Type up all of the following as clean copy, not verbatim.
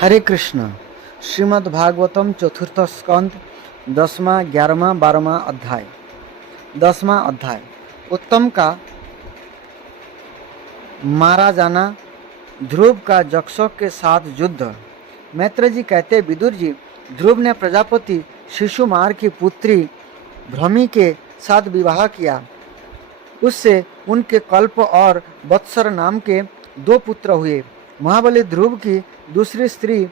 हरे कृष्ण। श्रीमद् भागवतम चतुर्थ स्कंद 10वां 11वां 12वां अध्याय। 10वां अध्याय उत्तम का मारा जाना, ध्रुव का जक्षों के साथ युद्ध। मैत्र जी कहते, विदुर जी, ध्रुव ने प्रजापति शिशुमार की पुत्री भ्रमी के साथ विवाह किया। उससे उनके कल्प और वत्सर नाम के 2 पुत्र हुए। महाबली ध्रुव की दूसरी स्त्री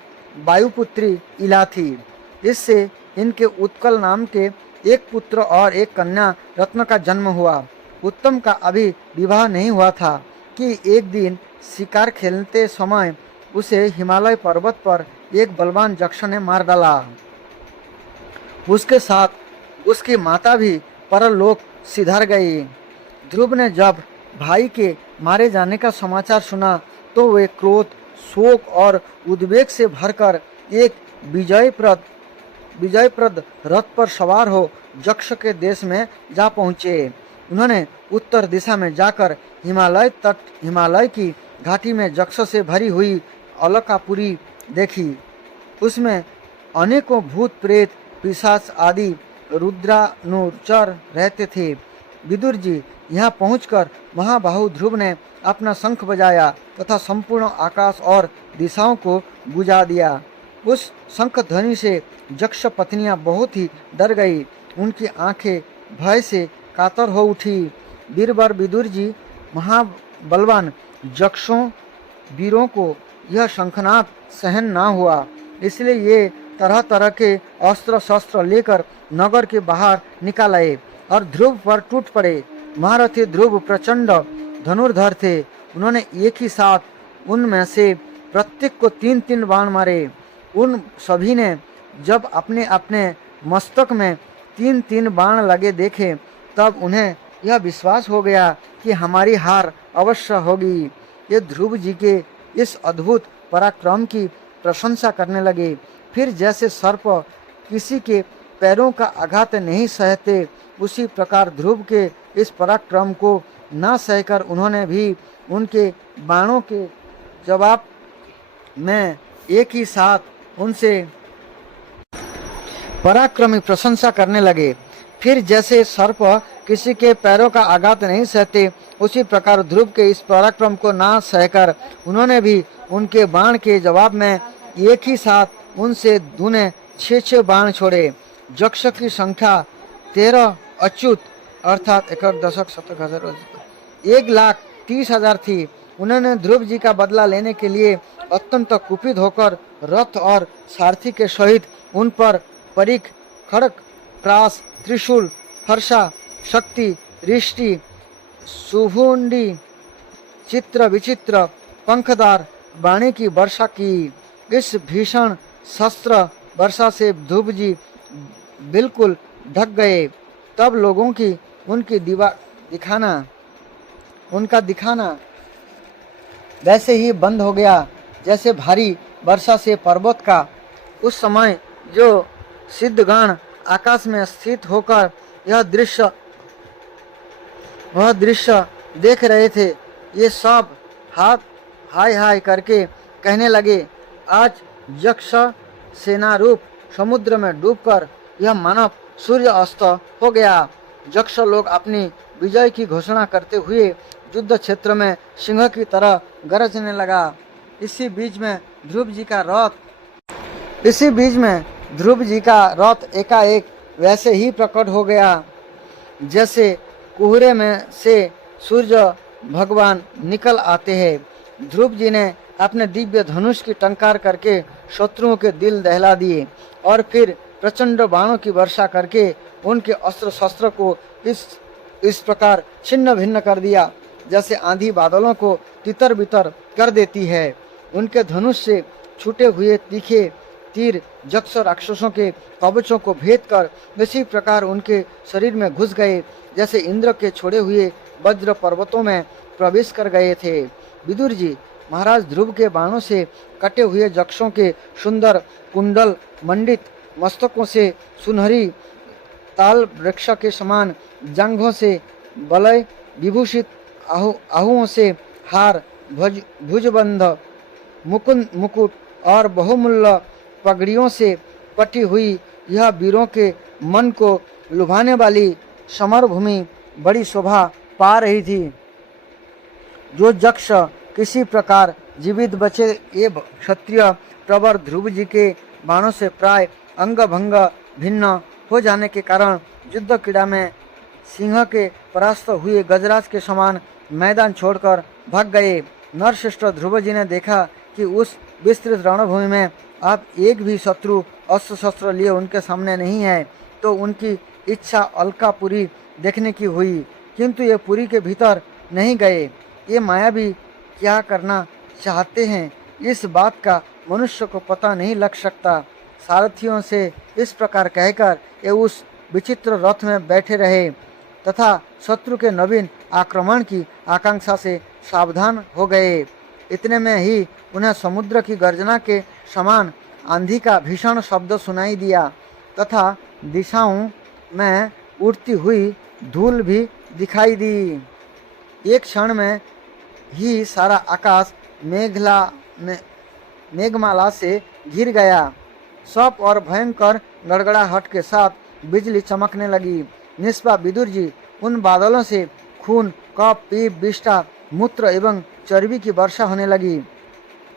वायुपुत्री इला थी। इससे इनके उत्कल नाम के एक पुत्र और एक कन्या रत्न का जन्म हुआ। उत्तम का अभी विवाह नहीं हुआ था कि एक दिन शिकार खेलते समय उसे हिमालय पर्वत पर एक बलवान यक्ष ने मार डाला। उसके साथ उसकी माता भी परलोक सिधार गई। ध्रुव ने जब भाई के मारे जाने का समाचार सुना तो वे क्रोध, शोक और उद्वेग से भरकर एक विजयप्रद रथ पर सवार हो यक्ष के देश में जा पहुँचे। उन्होंने उत्तर दिशा में जाकर हिमालय की घाटी में यक्ष से भरी हुई अलकापुरी देखी। उसमें अनेकों भूत प्रेत, पिशाच आदि रुद्रानुचर रहते थे। विदुर जी, यहाँ पहुंचकर महाबाहु ध्रुव ने अपना शंख बजाया तथा संपूर्ण आकाश और दिशाओं को बुझा दिया। उस शंख ध्वनि से यक्ष पत्नियां बहुत ही डर गई। उनकी आंखें भय से कातर हो उठी। बीरबर विदुर जी, महाबलवान यक्षों वीरों को यह शंखनाद सहन ना हुआ, इसलिए ये तरह तरह के अस्त्र शस्त्र लेकर नगर के बाहर निकाल आए और ध्रुव पर टूट पड़े। महारथी ध्रुव प्रचंड धनुर्धर थे। उन्होंने एक ही साथ उनमें से प्रत्येक को 3-3 बाण मारे। उन सभी ने जब अपने अपने मस्तक में 3-3 बाण लगे देखे तब उन्हें यह विश्वास हो गया कि हमारी हार अवश्य होगी। ये ध्रुव जी के इस अद्भुत पराक्रम की प्रशंसा करने लगे। फिर जैसे सर्प किसी के पैरों का आघात नहीं सहते, उसी प्रकार ध्रुव के इस पराक्रम को ना सहकर उन्होंने भी उनके बाणों के जवाब में एक ही साथ उनसे पराक्रमी प्रशंसा करने लगे। फिर जैसे सर्प किसी के पैरों का आघात नहीं सहते, उसी प्रकार ध्रुव के इस पराक्रम को ना सहकर उन्होंने भी उनके बाण के जवाब में एक ही साथ उनसे दूने 6-6 बाण छोड़े। यक्ष की संख्या 13 अच्युत अर्थात 1,30,000 थी। उन्होंने ध्रुव जी का बदला लेने के लिए अत्यंत कुपित होकर रथ और सारथी के सहित उन पर परिख, खड़ग, प्रास, त्रिशूल, हर्षा, शक्ति, रिष्टि, सुभुंडी, चित्र विचित्र पंखदार बाणी की वर्षा की। इस भीषण शस्त्र वर्षा से ध्रुव जी बिल्कुल ढक गए। तब लोगों की उनका दिखाना वैसे ही बंद हो गया जैसे भारी वर्षा से पर्वत का। उस समय जो सिद्धगण आकाश में स्थित होकर वह दृश्य देख रहे थे, ये सब हाय हाय करके कहने लगे, आज यक्ष सेना रूप समुद्र में डूबकर यह मानव सूर्य अस्त हो गया। यक्ष लोग अपनी विजय की घोषणा करते हुए युद्ध क्षेत्र में सिंह की तरह गरजने लगा। इसी बीच में ध्रुव जी का रथ एकाएक वैसे ही प्रकट हो गया जैसे कोहरे में से सूर्य भगवान निकल आते हैं। ध्रुव जी ने अपने दिव्य धनुष की टंकार करके शत्रुओं के दिल दहला दिए और फिर प्रचंड बाणों की वर्षा करके उनके अस्त्र शस्त्र को इस प्रकार छिन्न भिन्न कर दिया जैसे आंधी बादलों को तितर बितर कर देती है। उनके धनुष से छूटे हुए तीखे तीर यक्ष राक्षसों के कवचों को भेद कर इसी प्रकार उनके शरीर में घुस गए जैसे इंद्र के छोड़े हुए वज्र पर्वतों में प्रवेश कर गए थे। विदुर जी, महाराज ध्रुव के बाणों से कटे हुए यक्षों के सुंदर कुंडल मंडित मस्तकों से सुनहरी ताल वृक्ष के समान जांघों से वलय विभूषित आहुओं से हार, भुजबंध, मुकुट और बहुमूल्य पगड़ियों से पटी हुई यह वीरों के मन को लुभाने वाली समर भूमि बड़ी शोभा पा रही थी। जो यक्ष किसी प्रकार जीवित बचे, ये क्षत्रिय प्रवर ध्रुव जी के बाणों से प्राय अंग भंग भिन्न हो जाने के कारण युद्ध क्रीड़ा में सिंह के परास्त हुए गजराज के समान मैदान छोड़कर भाग गए। नरश्रेष्ठ ध्रुव जी ने देखा कि उस विस्तृत रणभूमि में अब एक भी शत्रु अस्त्र शस्त्र लिए उनके सामने नहीं है, तो उनकी इच्छा अलकापुरी देखने की हुई, किंतु ये पुरी के भीतर नहीं गए। ये मायावी क्या करना चाहते हैं, इस बात का मनुष्य को पता नहीं लग सकता। सारथियों से इस प्रकार कहकर ये उस विचित्र रथ में बैठे रहे तथा शत्रु के नवीन आक्रमण की आकांक्षा से सावधान हो गए। इतने में ही उन्हें समुद्र की गर्जना के समान आंधी का भीषण शब्द सुनाई दिया तथा दिशाओं में उड़ती हुई धूल भी दिखाई दी। एक क्षण में ही सारा आकाश मेघमाला से घिर गया। सौंप और भयंकर गड़गड़ाहट के साथ बिजली चमकने लगी। निष्पा विदुर जी, उन बादलों से खून, कफ, पीप, विष्ठा, मूत्र एवं चर्बी की वर्षा होने लगी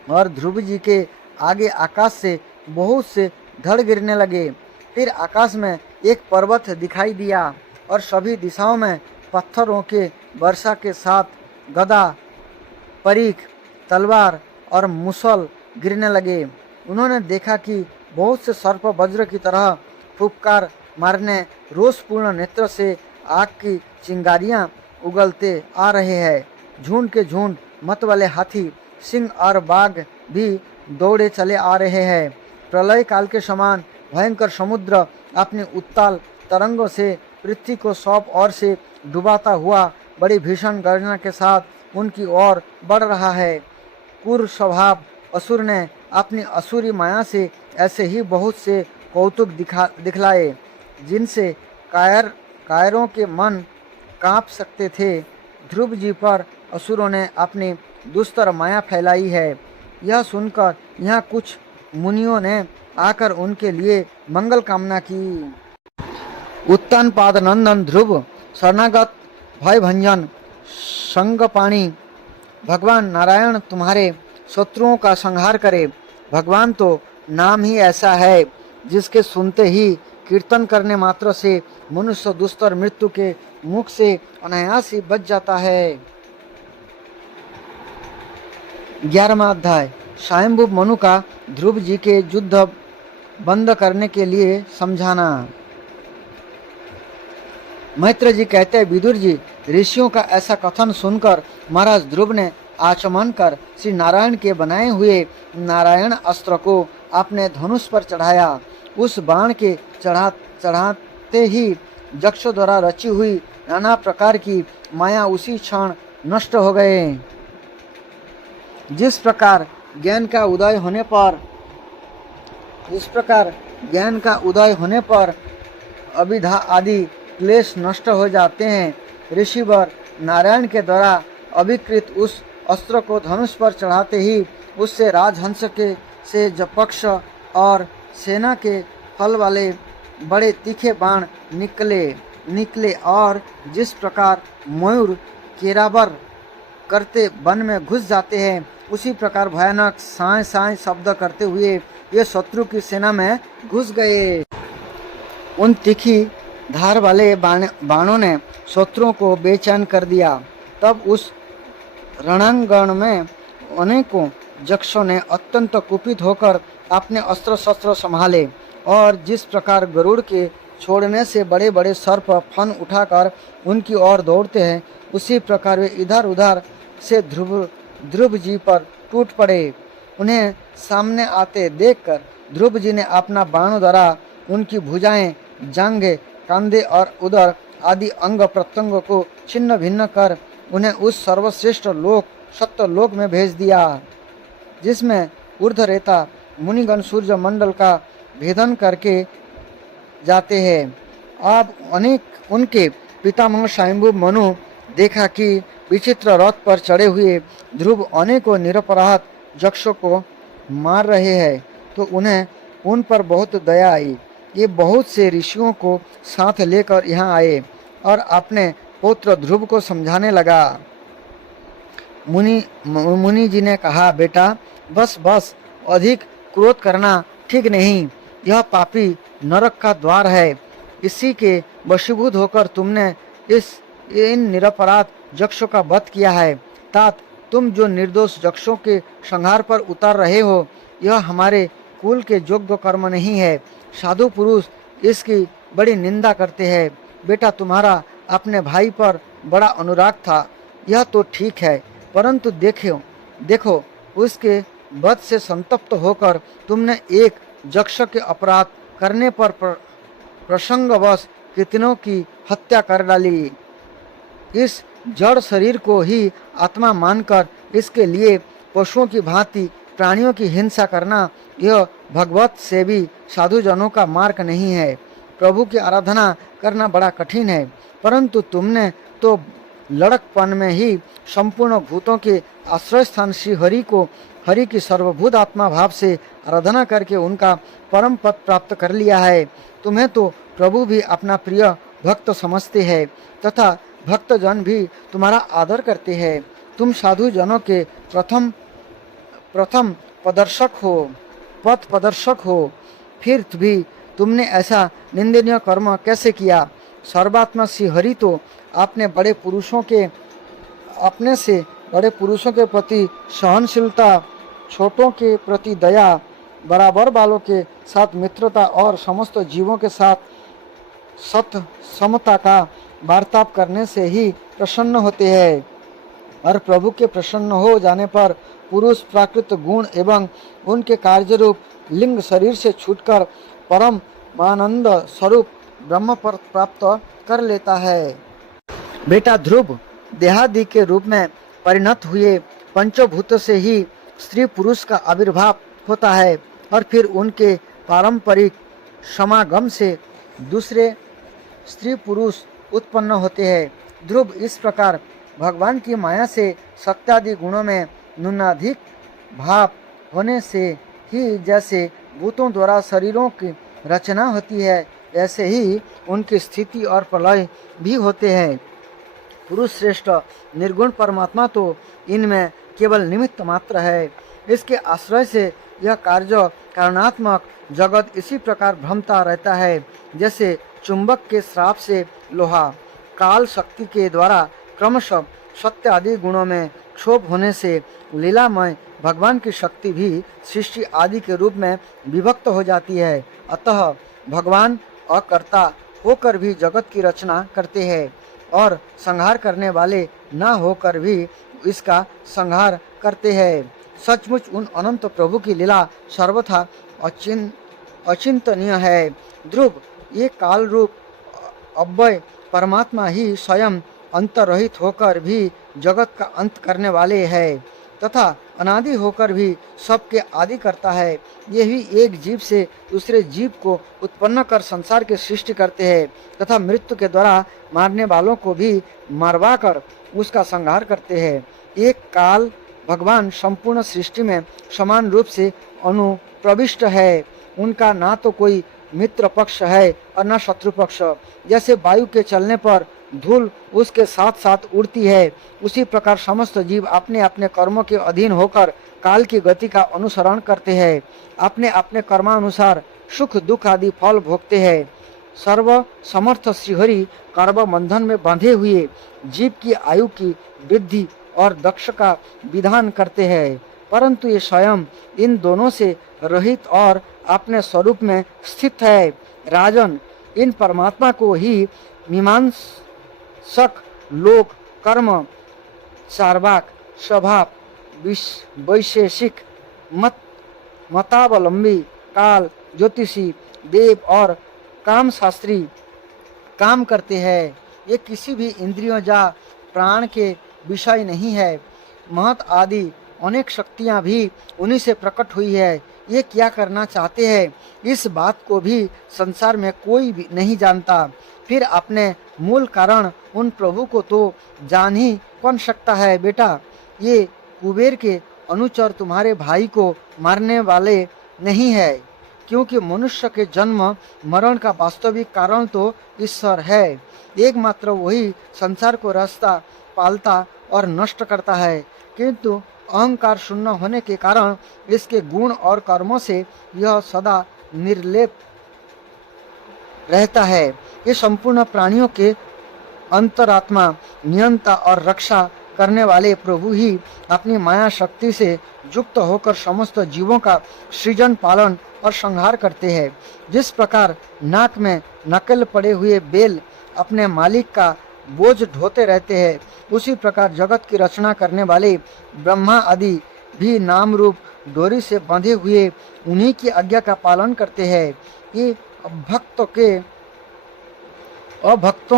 और ध्रुव जी के आगे आकाश से बहुत से धड़ गिरने लगे। फिर आकाश में एक पर्वत दिखाई दिया और सभी दिशाओं में पत्थरों के वर्षा के साथ गदा, परीख, तलवार और मुसल गिरने लगे। उन्होंने देखा कि बहुत से सर्प वज्र की तरह फुफकार मारने रोषपूर्ण नेत्र से आग की चिंगारियां उगलते आ रहे हैं। झुंड के झुंड मत वाले हाथी, सिंह और बाघ भी दौड़े चले आ रहे हैं। प्रलय काल के समान भयंकर समुद्र अपनी उत्ताल तरंगों से पृथ्वी को सौंप ओर से डुबाता हुआ बड़ी भीषण गर्जना के साथ उनकी ओर बढ़ रहा है। क्रूर स्वभाव असुर ने अपनी असुरी माया से ऐसे ही बहुत से कौतुक दिखलाए जिनसे कायरों के मन कांप सकते थे। ध्रुव जी पर असुरों ने अपनी दुस्तर माया फैलाई है। यह सुनकर यहाँ कुछ मुनियों ने आकर उनके लिए मंगल कामना की। उत्तानपाद नंदन ध्रुव, शरणागत भयभंजन संगपाणी, भगवान नारायण तुम्हारे शत्रुओं का संहार करे। भगवान तो नाम ही ऐसा है जिसके सुनते ही कीर्तन करने मात्र से मनुष्य दुस्तर मृत्यु के मुख से अनायास ही बच जाता है। 11वां अध्याय, स्वयंभू मनु का ध्रुव जी के युद्ध बंद करने के लिए समझाना। मैत्र जी कहते हैं, विदुर जी, ऋषियों का ऐसा कथन सुनकर महाराज ध्रुव ने आचमन कर श्री नारायण के बनाए हुए नारायण अस्त्र को अपने धनुष पर चढ़ाया। उस बाण के चढ़ाते ही यक्ष द्वारा रची हुई नाना प्रकार की माया उसी क्षण नष्ट हो गए। जिस प्रकार ज्ञान का उदय होने पर अभिधा आदि क्लेश नष्ट हो जाते हैं, ऋषिवर नारायण के द्वारा अभिकृत उस अस्त्र को धनुष पर चढ़ाते ही उससे राजहंस के से पक्ष और सेना के फल वाले बड़े तीखे बाण निकले और जिस प्रकार मयूर केराबर करते वन में घुस जाते हैं, उसी प्रकार भयानक साय साय शब्द करते हुए ये शत्रु की सेना में घुस गए। उन तीखी धार वाले बाणों ने शत्रुओं को बेचैन कर दिया। तब उस रणांगण में अनेकों यक्षों ने अत्यंत कुपित होकर अपने अस्त्र शस्त्र संभाले और जिस प्रकार गरुड़ के छोड़ने से बड़े बड़े सर्प फन उठाकर उनकी ओर दौड़ते हैं, उसी प्रकार वे इधर उधर से ध्रुव जी पर टूट पड़े। उन्हें सामने आते देखकर ध्रुव जी ने अपना बाण द्वारा उनकी भुजाएं, जांघें, कंधे और उदर आदि अंग प्रत्यंगों को छिन्न भिन्न कर उन्हें उस सर्वश्रेष्ठ लोक सत्य लोक में भेज दिया, जिसमें ऊर्ध्वरेता मुनिगण सूर्य मंडल का भेदन करके जाते हैं। अब उनके पितामह स्वयंभू मनु देखा कि विचित्र रथ पर चढ़े हुए ध्रुव अनेकों निरपराध यक्षों को मार रहे हैं, तो उन्हें उन पर बहुत दया आई। ये बहुत से ऋषियों को साथ लेकर यहाँ आए और अपने पुत्र ध्रुव को समझाने लगा। मुनि जी ने कहा, बेटा बस बस, अधिक क्रोध करना ठीक नहीं। यह पापी नरक का द्वार है। इसी के वशीभूत होकर तुमने इन निरपराध यक्षों का वध किया है। तात, तुम जो निर्दोष यक्षों के संहार पर उतर रहे हो, यह हमारे कुल के योग्य कर्म नहीं है। साधु पुरुष इसकी बड़ी निंदा करते हैं। बेटा, तुम्हारा अपने भाई पर बड़ा अनुराग था, यह तो ठीक है, परंतु देखो उसके वध से संतप्त होकर तुमने एक यक्ष के अपराध करने पर प्रसंगवश कितनों की हत्या कर डाली। इस जड़ शरीर को ही आत्मा मानकर इसके लिए पशुओं की भांति प्राणियों की हिंसा करना, यह भगवत सेवी साधुजनों का मार्ग नहीं है। प्रभु की आराधना करना बड़ा कठिन है, परंतु तुमने तो लड़कपन में ही संपूर्ण भूतों के आश्रय स्थान श्री हरि की सर्वभूत आत्मा भाव से आराधना करके उनका परम पद प्राप्त कर लिया है। तुम्हें तो प्रभु भी अपना प्रिय भक्त समझते हैं तथा भक्तजन भी तुम्हारा आदर करते हैं। तुम साधु जनों के प्रथम पथ प्रदर्शक हो, फिर भी तुमने ऐसा निंदनीय कर्म कैसे किया? सर्वात्मा श्री हरि तो अपने बड़े पुरुषों के प्रति सहनशीलता, छोटों के प्रति दया, बराबर वालों के साथ मित्रता और समस्त जीवों के साथ समता का वार्ताव करने से ही प्रसन्न होते हैं। और प्रभु के प्रसन्न हो जाने पर पुरुष प्राकृत गुण एवं उनके कार्य रूप लिंग शरीर से छूटकर परम आनंद स्वरूप ब्रह्म पर प्राप्त कर लेता है। बेटा ध्रुव, देहादि के रूप में परिणत हुए पंचभूत से ही स्त्री पुरुष का आविर्भाव होता है और फिर उनके पारंपरिक समागम से दूसरे स्त्री पुरुष उत्पन्न होते हैं। ध्रुव, इस प्रकार भगवान की माया से सत्यादि गुणों में न्यूनाधिक भाव होने से ही जैसे भूतों द्वारा शरीरों की रचना होती है, ऐसे ही उनकी स्थिति और प्रलय भी होते हैं। पुरुष श्रेष्ठ निर्गुण परमात्मा तो इनमें केवल निमित्त मात्र है। इसके आश्रय से यह कारणात्मक जगत इसी प्रकार भ्रमता रहता है जैसे चुंबक के श्राप से लोहा काल शक्ति के द्वारा क्रमशः सत्य आदि गुणों में क्षोभ होने से लीलामय भगवान की शक्ति भी सृष्टि आदि के रूप में विभक्त हो जाती है। अतः भगवान अकर्ता होकर भी जगत की रचना करते हैं और संहार करने वाले न होकर भी इसका संहार करते हैं। सचमुच उन अनंत प्रभु की लीला सर्वथा अचिंतनीय है। ध्रुव, ये काल रूप अव्यय परमात्मा ही स्वयं अंतरहित होकर भी जगत का अंत करने वाले हैं तथा अनादि होकर भी सबके आदि करता है। यही एक जीव से दूसरे जीव को उत्पन्न कर संसार की सृष्टि करते हैं तथा मृत्यु के द्वारा मारने वालों को भी मरवा कर उसका संहार करते हैं। एक काल भगवान संपूर्ण सृष्टि में समान रूप से अनुप्रविष्ट है। उनका ना तो कोई मित्र पक्ष है और न शत्रु पक्ष। जैसे वायु के चलने पर धूल उसके साथ साथ उड़ती है, उसी प्रकार समस्त जीव अपने अपने कर्मों के अधीन होकर काल की गति का अनुसरण करते हैं। अपने अपने कर्मानुसार सुख दुख आदि फल भोगते हैं। सर्व समर्थ श्रीहरि कर्म बंधन में बंधे हुए जीव की आयु की वृद्धि और दक्ष का विधान करते हैं, परंतु ये स्वयं इन दोनों से रहित और अपने स्वरूप में स्थित है। राजन, इन परमात्मा को ही मीमांसक लोक कर्म चार्वाक स्वभाव वैशेषिक मतावलंबी काल ज्योतिषी देव और काम शास्त्री काम करते हैं। ये किसी भी इंद्रियों या प्राण के विषय नहीं है। महत आदि अनेक शक्तियाँ भी उन्हीं से प्रकट हुई है। ये क्या करना चाहते हैं, इस बात को भी संसार में कोई भी नहीं जानता। फिर अपने मूल कारण उन प्रभु को तो जान ही कौन सकता है। बेटा, ये कुबेर के अनुचर तुम्हारे भाई को मारने वाले नहीं है, क्योंकि मनुष्य के जन्म मरण का वास्तविक कारण तो ईश्वर है। एकमात्र वही संसार को रचता, पालता और नष्ट करता है, किंतु अहंकार शून्य होने के कारण इसके गुण और कर्मों से यह सदा निर्लेप रहता है। ये संपूर्ण प्राणियों के अंतरात्मा, नियंता और रक्षा करने वाले प्रभु ही अपनी माया शक्ति से युक्त होकर समस्त जीवों का सृजन, पालन और संहार करते हैं। जिस प्रकार नाक में नकल पड़े हुए बैल अपने मालिक का बोझ ढोते रहते हैं, उसी प्रकार जगत की रचना करने वाले ब्रह्मा आदि भी नाम रूप डोरी से बंधे हुए उन्हीं की आज्ञा का पालन करते हैं। ये अभक्तों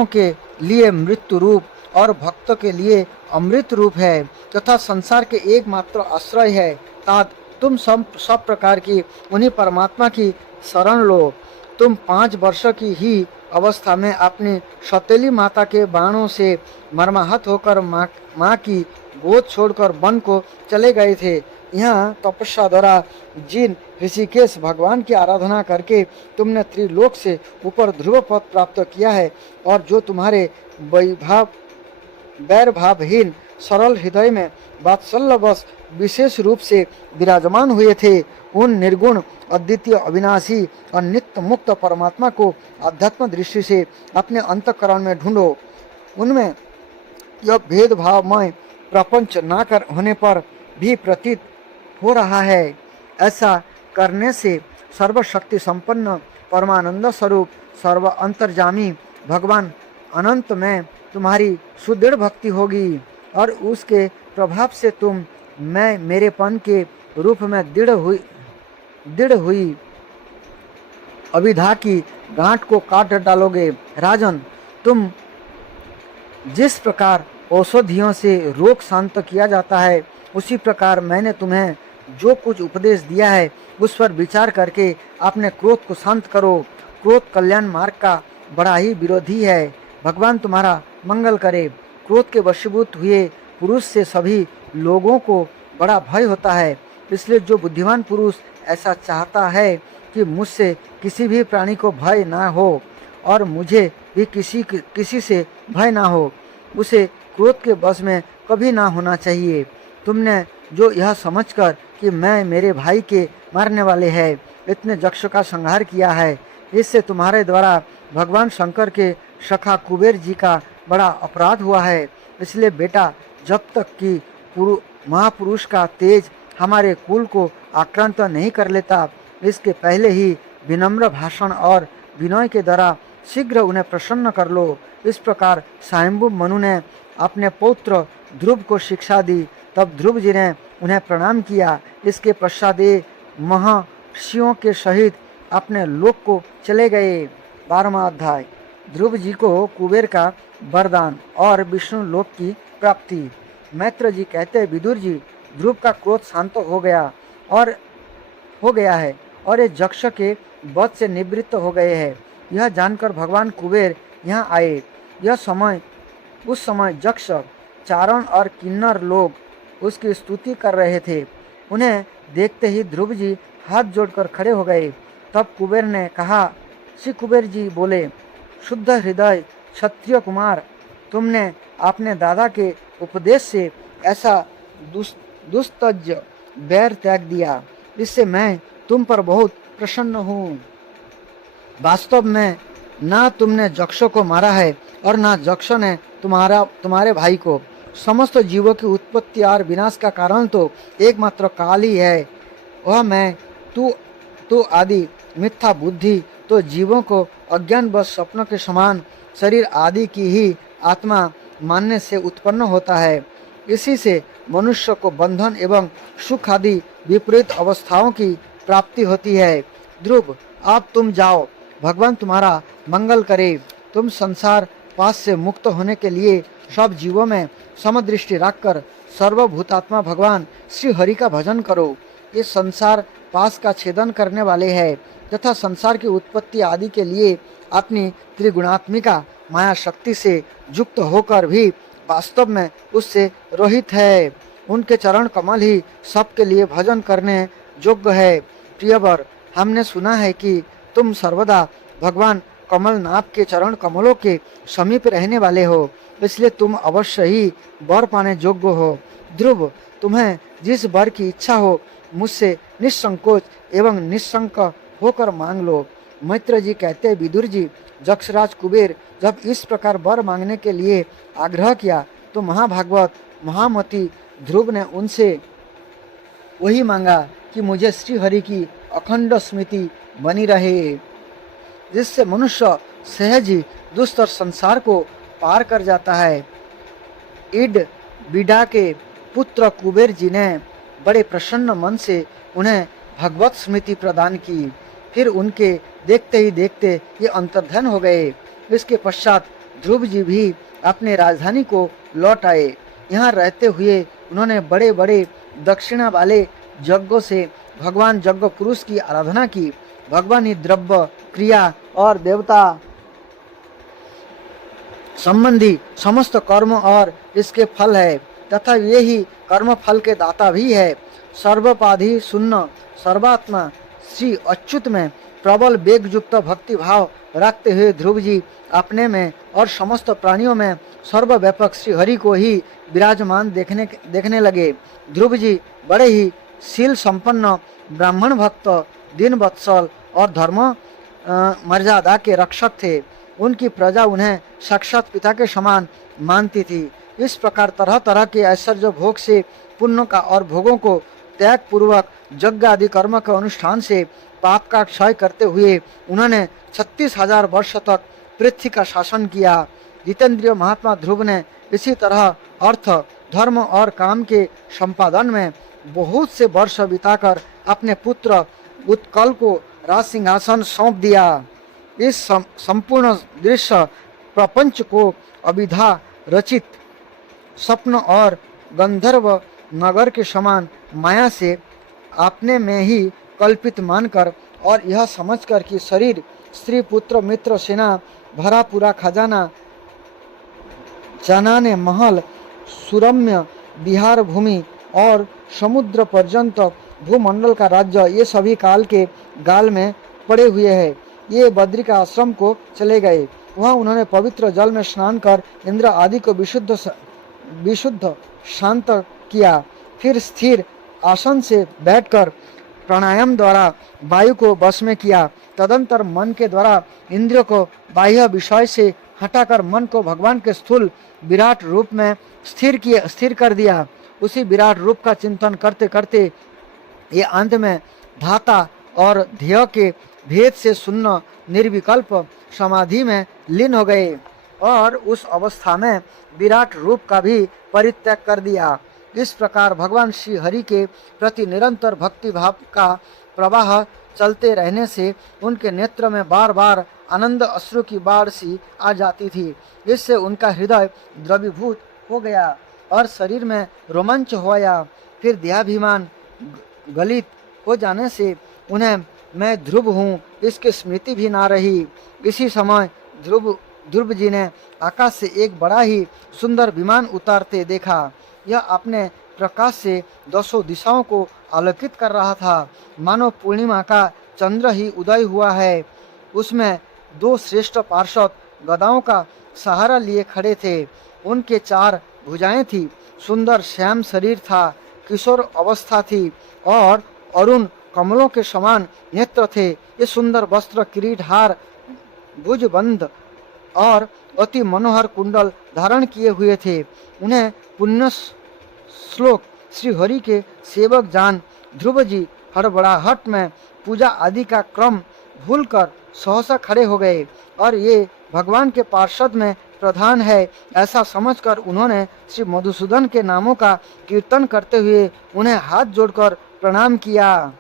के लिए मृत्यु रूप और भक्तों के लिए अमृत रूप है तथा संसार के एकमात्र आश्रय है। तात तुम सब प्रकार की उन्हीं परमात्मा की शरण लो। तुम 5 वर्ष की ही अवस्था में अपनी सौतेली माता के बाणों से मर्माहत होकर माँ की गोद छोड़कर वन को चले गए थे। यहाँ तपस्या द्वारा जिन ऋषिकेश भगवान की आराधना करके तुमने त्रिलोक से ऊपर ध्रुव पद प्राप्त किया है, और जो तुम्हारे वैर भावहीन सरल हृदय में वात्सल्यवश विशेष रूप से विराजमान हुए थे, उन निर्गुण, अद्वितीय, अविनाशी और नित्य मुक्त परमात्मा को अध्यात्म दृष्टि से अपने अंतःकरण में ढूंढो। उनमें यह भेदभावमय प्रपंच ना कर होने पर भी प्रतीत हो रहा है। ऐसा करने से सर्वशक्ति संपन्न परमानंद स्वरूप सर्व अंतर्जामी भगवान अनंत में तुम्हारी सुदृढ़ भक्ति होगी, और उसके प्रभाव से तुम मैं मेरेपन के रूप में दृढ़ हुई अविधा की गांठ को काट डालोगे। राजन, तुम जिस प्रकार औषधियों से रोग शांत किया जाता है, उसी प्रकार मैंने तुम्हें जो कुछ उपदेश दिया है उस पर विचार करके अपने क्रोध को शांत करो। क्रोध कल्याण मार्ग का बड़ा ही विरोधी है। भगवान तुम्हारा मंगल करे। क्रोध के वशीभूत हुए पुरुष से सभी लोगों को बड़ा भय होता है, इसलिए जो बुद्धिमान पुरुष ऐसा चाहता है कि मुझसे किसी भी प्राणी को भय ना हो और मुझे भी किसी से भय ना हो, उसे क्रोध के वश में कभी ना होना चाहिए। तुमने जो यह समझकर कि मैं मेरे भाई के मारने वाले है इतने यक्ष का संहार किया है, इससे तुम्हारे द्वारा भगवान शंकर के सखा कुबेर जी का बड़ा अपराध हुआ है। इसलिए बेटा, जब तक कि महापुरुष का तेज हमारे कुल को आक्रांत नहीं कर लेता, इसके पहले ही विनम्र भाषण और विनय के द्वारा शीघ्र उन्हें प्रसन्न कर लो। इस प्रकार स्वयंभू मनु ने अपने पौत्र ध्रुव को शिक्षा दी। तब ध्रुव जी ने उन्हें प्रणाम किया। इसके पश्चात ये महर्षियों के सहित अपने लोक को चले गए। 12वां अध्याय। ध्रुव जी को कुबेर का वरदान और विष्णु लोक की प्राप्ति। मैत्र जी कहते हैं, विदुर जी, ध्रुव का क्रोध शांत हो गया है और ये यक्ष के वध से निवृत्त हो गए हैं। यह जानकर भगवान कुबेर यहाँ आए। उस समय यक्ष, चारण और किन्नर लोग उसकी स्तुति कर रहे थे। उन्हें देखते ही ध्रुव जी हाथ जोड़कर खड़े हो गए। तब कुबेर ने कहा, श्री कुबेर जी बोले, शुद्ध हृदय क्षत्रिय कुमार, तुमने अपने दादा के उपदेश से ऐसा दुस्तज बैर त्याग दिया, इससे मैं तुम पर बहुत प्रसन्न हूँ। वास्तव में ना तुमने यक्षों को मारा है और ना यक्ष ने तुम्हारे भाई को। समस्त जीवों की उत्पत्ति और विनाश का कारण तो एकमात्र काल ही है। वह मैं तू आदि मिथ्या बुद्धि तो जीवों को अज्ञान व स्वप्न के समान शरीर आदि की ही आत्मा मानने से उत्पन्न होता है। इसी से मनुष्य को बंधन एवं सुख आदि विपरीत अवस्थाओं की प्राप्ति होती है। ध्रुव, अब तुम जाओ, भगवान तुम्हारा मंगल करे। तुम संसार पास से मुक्त होने के लिए सब जीवों में समदृष्टि रखकर सर्वभूतात्मा भगवान श्री हरि का भजन करो। ये संसार पास का छेदन करने वाले हैं तथा संसार की उत्पत्ति आदि के लिए अपनी त्रिगुणात्मिका माया शक्ति से युक्त होकर भी वास्तव में उससे रहित है। उनके चरण कमल ही सबके लिए भजन करने योग्य है। प्रियवर, हमने सुना है कि तुम सर्वदा भगवान कमलनाथ के चरण कमलों के समीप रहने वाले हो, इसलिए तुम अवश्य ही वर पाने योग्य हो। ध्रुव, तुम्हें जिस वर की इच्छा हो मुझसे निसंकोच एवं निशंक होकर मांग लो। मैत्र जी कहते, विदुर जी, जक्षराज कुबेर जब इस प्रकार वर मांगने के लिए आग्रह किया तो महाभागवत महामती ध्रुव ने उनसे वही मांगा कि मुझे श्री हरि की अखंड स्मृति बनी रहे, जिससे मनुष्य सहज ही दुस्तर संसार को पार कर जाता है। इड बिडा के पुत्र कुबेर जी ने बड़े प्रसन्न मन से उन्हें भगवत स्मृति प्रदान की। फिर उनके देखते ही देखते ये अंतर्धन हो गए। इसके पश्चात ध्रुव जी भी अपने राजधानी को लौट आए। यहाँ रहते हुए उन्होंने बड़े बड़े दक्षिणा वाले यज्ञों से भगवान यज्ञ पुरुष की आराधना की। भगवान ही द्रव्य, क्रिया और देवता संबंधी समस्त कर्म और इसके फल है, तथा ये ही कर्म फल के दाता भी है। सर्वपाधि शून्य सर्वात्मा श्री अच्युत में प्रबल वेग युक्त भक्ति भाव रखते हुए ध्रुव जी अपने में और समस्त प्राणियों में सर्वव्यापक श्री हरि को ही विराजमान देखने लगे। ध्रुव जी बड़े ही शील संपन्न ब्राह्मण भक्त, दीन वत्सल और धर्म मर्यादा के रक्षक थे। उनकी प्रजा उन्हें साक्षात पिता के समान मानती थी। इस प्रकार तरह तरह के ऐश्वर्य भोग से पुण्य का और भोगों को त्याग पूर्वक यज्ञ आदि कर्म के अनुष्ठान से पाप का क्षय करते हुए उन्होंने 36,000 वर्ष तक पृथ्वी का शासन किया। जितेंद्रिय महात्मा ध्रुव ने इसी तरह अर्थ, धर्म और काम के संपादन में बहुत से वर्ष बिताकर अपने पुत्र उत्कल को राज सिंहासन सौंप दिया। इस संपूर्ण दृश्य प्रपंच को अभिधा रचित स्वप्न और गंधर्व नगर के समान माया से अपने में ही कल्पित मानकर और यह समझकर कि शरीर, स्त्री, पुत्र, मित्र, सेना, भरा पूरा खजाना, जानाने महल, सुरम्य विहार भूमि और समुद्र पर्यंत भूमंडल का राज्य, ये सभी काल के गाल में पड़े हुए हैं। ये बद्रिका आश्रम को चले गए। वहाँ उन्होंने पवित्र जल में स्नान कर इंद्र आदि को विशुद्ध शांत किया। फिर स्थिर आसन से बैठकर प्राणायाम द्वारा वायु को वश में किया। तदंतर मन के द्वारा इंद्रियों को बाह्य विषय से हटाकर मन को भगवान के स्थूल विराट रूप में स्थिर कर दिया। उसी विराट रूप का चिंतन करते करते ये अंत में धाता और ध्येय के भेद से शून्य निर्विकल्प समाधि में लीन हो गए और उस अवस्था में विराट रूप का भी परित्याग कर दिया। इस प्रकार भगवान श्री हरि के प्रति निरंतर भक्ति भाव का प्रवाह चलते रहने से उनके नेत्र में बार बार आनंद अश्रु की बाढ़ सी आ जाती थी। इससे उनका हृदय द्रवीभूत हो गया और शरीर में रोमांच हो गया। फिर देहाभिमान गलित हो जाने से उन्हें मैं ध्रुव हूँ इसकी स्मृति भी ना रही। इसी समय ध्रुव जी ने आकाश से एक बड़ा ही सुंदर विमान उतारते देखा। यह अपने प्रकाश से दसों दिशाओं को आलोकित कर रहा था, मानो पूर्णिमा का चंद्र ही उदय हुआ है। उसमें 2 श्रेष्ठ पार्षद गदाओं का सहारा लिए खड़े थे। उनके 4 भुजाएं थी, सुंदर श्याम शरीर था, किशोर अवस्था थी और अरुण कमलों के समान नेत्र थे। ये सुंदर वस्त्र, किरीट, हार, भुजबंध और अति मनोहर कुंडल धारण किए हुए थे। उन्हें पुण्य श्लोक श्री हरि के सेवक जान ध्रुव जी हड़बड़ाहट में पूजा आदि का क्रम भूलकर सहसा खड़े हो गए और ये भगवान के पार्षद में प्रधान है ऐसा समझकर उन्होंने श्री मधुसूदन के नामों का कीर्तन करते हुए उन्हें हाथ जोड़कर प्रणाम किया।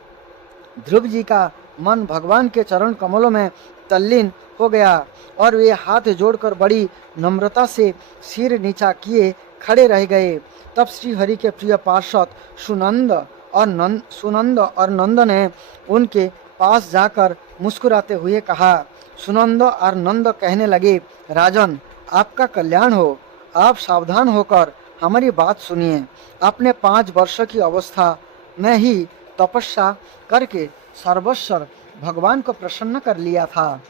ध्रुव जी का मन भगवान के चरण कमलों में तल्लीन हो गया और वे हाथ जोड़कर बड़ी नम्रता से सिर नीचा किए खड़े रह गए। तब श्री हरि के प्रिय पार्षद सुनंद और नंद ने उनके पास जाकर मुस्कुराते हुए कहा। सुनंद और नंद कहने लगे, राजन, आपका कल्याण हो। आप सावधान होकर हमारी बात सुनिए। आपने 5 वर्ष की अवस्था में ही तपस्या करके सर्वस्वर भगवान को प्रसन्न कर लिया था।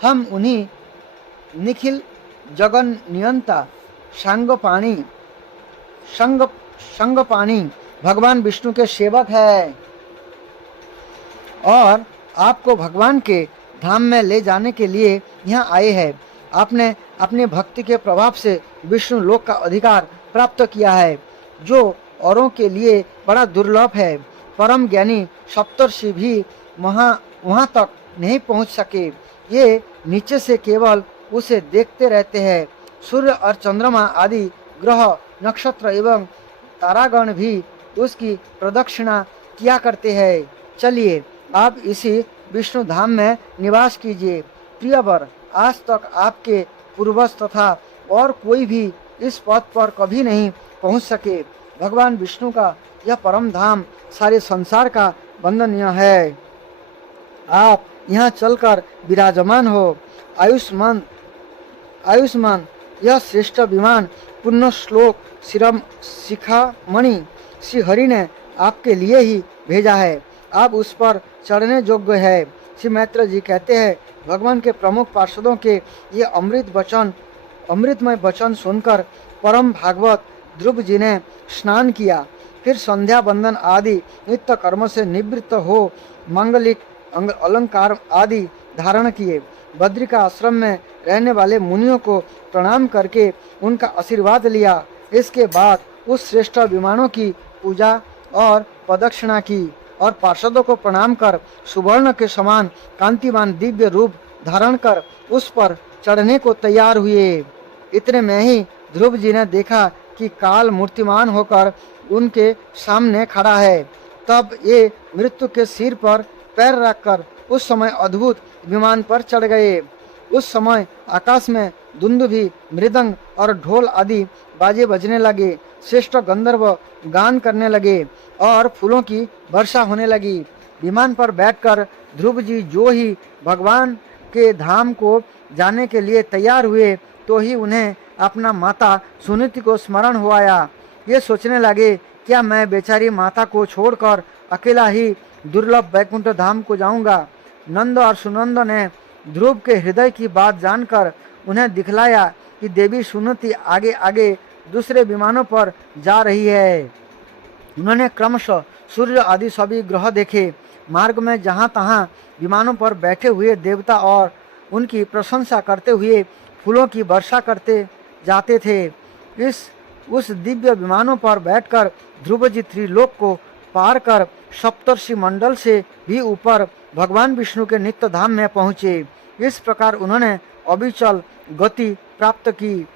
हम उन्हीं निखिल जगन नियंता संगपाणी भगवान विष्णु के सेवक है और आपको भगवान के धाम में ले जाने के लिए यहाँ आए हैं। आपने अपनी भक्ति के प्रभाव से विष्णु लोक का अधिकार प्राप्त किया है, जो औरों के लिए बड़ा दुर्लभ है। परम ज्ञानी सप्तर्षि भी वहाँ तक नहीं पहुँच सके। ये नीचे से केवल उसे देखते रहते हैं। सूर्य और चंद्रमा आदि ग्रह, नक्षत्र एवं तारागण भी उसकी प्रदक्षिणा किया करते हैं। चलिए आप इसी विष्णु धाम में निवास कीजिए। प्रियवर, आज तक आपके पूर्वज तथा और कोई भी इस पद पर कभी नहीं पहुंच सके। भगवान विष्णु का यह परम धाम सारे संसार का वंदनीय है। आप यहाँ चलकर विराजमान हो। आयुष्मान यह श्रेष्ठ विमान पुण्य श्लोक शिखामणि श्री हरि ने आपके लिए ही भेजा है। आप उस पर चढ़ने योग्य है। श्री मैत्र जी कहते हैं, भगवान के प्रमुख पार्षदों के ये अमृतमय वचन सुनकर परम भागवत ध्रुव जी ने स्नान किया। फिर संध्या बंदन आदि नित्य कर्म से निवृत्त हो मांगलिक अलंकार आदि धारण किए। बद्रिका आश्रम में रहने वाले मुनियों को प्रणाम करके उनका आशीर्वाद लिया। इसके बाद उस श्रेष्ठ विमानों की पूजा और प्रदक्षिणा की और पार्षदों को प्रणाम कर सुवर्ण के समान कांतिमान दिव्य रूप धारण कर उस पर चढ़ने को तैयार हुए। इतने में ही ध्रुव जी ने देखा कि काल मूर्तिमान होकर उनके सामने खड़ा है। तब ये मृत्यु के सिर पर पैर रखकर उस समय अद्भुत विमान पर चढ़ गए। उस समय आकाश में दुंदुभी, मृदंग और ढोल आदि बाजे बजने लगे। श्रेष्ठ गंधर्व गान करने लगे और फूलों की वर्षा होने लगी। विमान पर बैठकर ध्रुव जी जो ही भगवान के धाम को जाने के लिए तैयार हुए, तो ही उन्हें अपना माता सुनीति को स्मरण हो आया। ये सोचने लगे, क्या मैं बेचारी माता को छोड़कर अकेला ही दुर्लभ वैकुंठ धाम को जाऊंगा। नंद और सुनंद ने ध्रुव के हृदय की बात जानकर उन्हें दिखलाया कि देवी सुनीति आगे आगे दूसरे विमानों पर जा रही है। उन्होंने क्रमशः सूर्य आदि सभी ग्रह देखे। मार्ग में जहाँ तहाँ विमानों पर बैठे हुए देवता और उनकी प्रशंसा करते हुए फूलों की वर्षा करते जाते थे। उस दिव्य विमानों पर बैठकर ध्रुव जी त्रिलोक को पार कर सप्तर्षि मंडल से भी ऊपर भगवान विष्णु के नित्य धाम में पहुँचे। इस प्रकार उन्होंने अविचल गति प्राप्त की।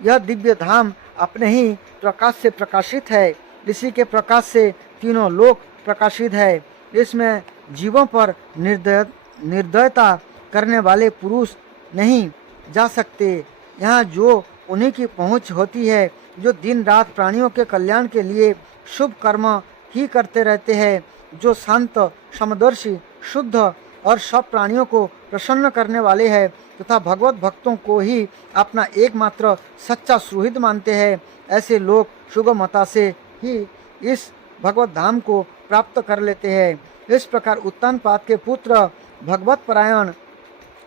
यह दिव्य धाम अपने ही प्रकाश से प्रकाशित है। इसी के प्रकाश से तीनों लोक प्रकाशित है। इसमें जीवों पर निर्दयता करने वाले पुरुष नहीं जा सकते। यहाँ जो उन्हीं की पहुँच होती है जो दिन रात प्राणियों के कल्याण के लिए शुभ कर्म ही करते रहते हैं, जो शांत, समदर्शी, शुद्ध और सब प्राणियों को प्रसन्न करने वाले हैं तथा भगवत भक्तों को ही अपना एकमात्र सच्चा सुहृद मानते हैं। ऐसे लोग सुगमता से ही इस भगवत धाम को प्राप्त कर लेते हैं। इस प्रकार उत्तानपाद के पुत्र भगवत परायण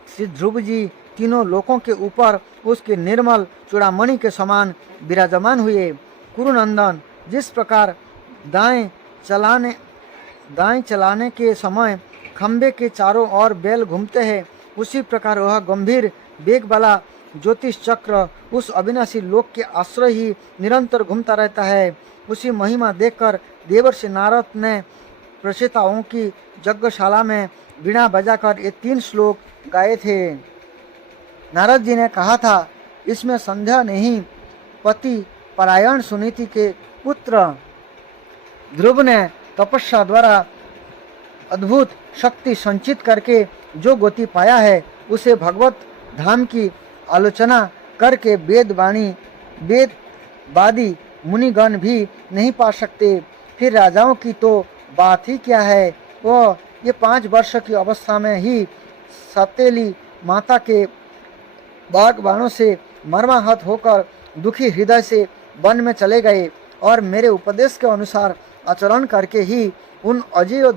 श्री ध्रुव जी तीनों लोकों के ऊपर उसके निर्मल चूड़ामणि के समान विराजमान हुए। कुरुनंदन, जिस प्रकार दाएं चलाने के समय खंबे के चारों ओर बैल घूमते हैं, उसी प्रकार वह गंभीर वेग वाला ज्योतिष चक्र उस अविनाशी लोक के आश्रय ही निरंतर घूमता रहता है। उसी महिमा देखकर देवर्षि नारद ने प्रचेताओं की यज्ञशाला में वीणा बजाकर ये 3 श्लोक गाए थे। नारद जी ने कहा था, इसमें संध्या नहीं, पति परायण सुनीति के पुत्र ध्रुव ने तपस्या द्वारा अद्भुत शक्ति संचित करके जो गति पाया है, उसे भगवत धाम की आलोचना करके वेदवादी मुनिगण भी नहीं पा सकते। फिर राजाओं की तो बात ही क्या है। वह ये 5 वर्ष की अवस्था में ही सतेली माता के बागबानों से मर्माहत होकर दुखी हृदय से वन में चले गए और मेरे उपदेश के अनुसार आचरण करके ही उन अजय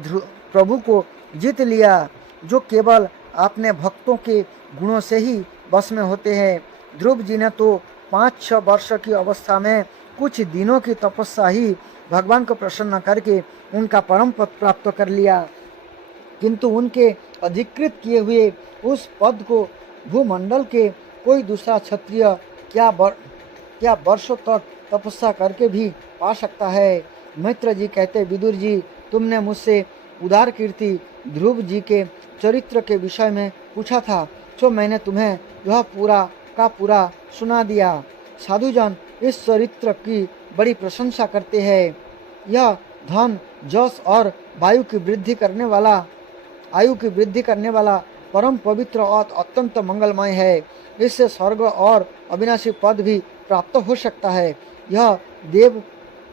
प्रभु को जीत लिया, जो केवल अपने भक्तों के गुणों से ही बस में होते हैं। ध्रुव जी ने तो 5-6 वर्ष की अवस्था में कुछ दिनों की तपस्या ही भगवान को प्रसन्न करके उनका परम पद प्राप्त कर लिया, किंतु उनके अधिकृत किए हुए उस पद को भूमंडल के कोई दूसरा क्षत्रिय क्या वर्षों तक तपस्या करके भी पा सकता है। मित्र जी कहते, विदुर जी, तुमने मुझसे उदार कीर्ति ध्रुव जी के चरित्र के विषय में पूछा था, तो मैंने तुम्हें यह पूरा का पूरा सुना दिया। साधुजन इस चरित्र की बड़ी प्रशंसा करते हैं। यह धन, जस और आयु की वृद्धि करने वाला परम पवित्र और अत्यंत मंगलमय है। इससे स्वर्ग और अविनाशी पद भी प्राप्त हो सकता है। यह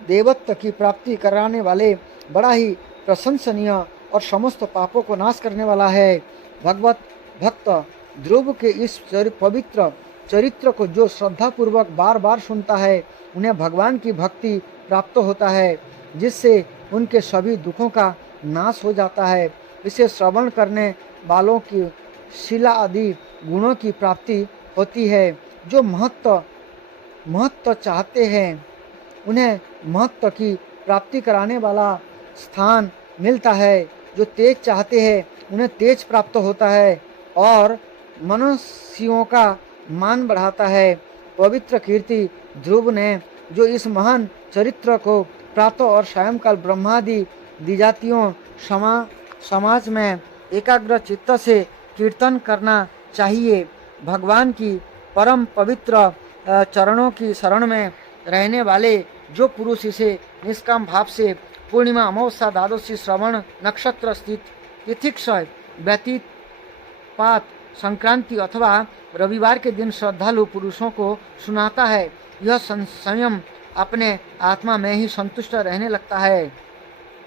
देवत्व की प्राप्ति कराने वाले बड़ा ही प्रशंसनीय और समस्त पापों को नाश करने वाला है। भगवत भक्त ध्रुव के इस पवित्र चरित्र को जो श्रद्धापूर्वक बार बार सुनता है, उन्हें भगवान की भक्ति प्राप्त होता है, जिससे उनके सभी दुखों का नाश हो जाता है। इसे श्रवण करने वालों की शिला आदि गुणों की प्राप्ति होती है। जो महत्व चाहते हैं, उन्हें महत्व की प्राप्ति कराने वाला स्थान मिलता है। जो तेज चाहते हैं, उन्हें तेज प्राप्त होता है और मनुष्यों का मान बढ़ाता है। पवित्र कीर्ति ध्रुव ने जो इस महान चरित्र को प्रातः और सायंकाल ब्रह्मादि द्विजातियों समाज में एकाग्र चित्त से कीर्तन करना चाहिए। भगवान की परम पवित्र चरणों की शरण में रहने वाले जो पुरुष इसे निष्काम भाव से पूर्णिमा, अमावस्या, द्वादशी, श्रवण नक्षत्र स्थित तिथिक्षय, व्यतीतपात, संक्रांति अथवा रविवार के दिन श्रद्धालु पुरुषों को सुनाता है, यह संयम अपने आत्मा में ही संतुष्ट रहने लगता है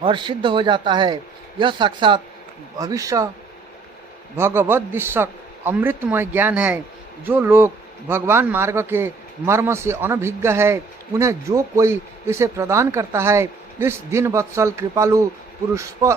और सिद्ध हो जाता है। यह साक्षात भविष्य भगवद्दिशक अमृतमय ज्ञान है। जो लोग भगवान मार्ग के मर्म से अनभिज्ञ है, उन्हें जो कोई इसे प्रदान करता है, इस दिन वत्सल कृपालु पुरुष पर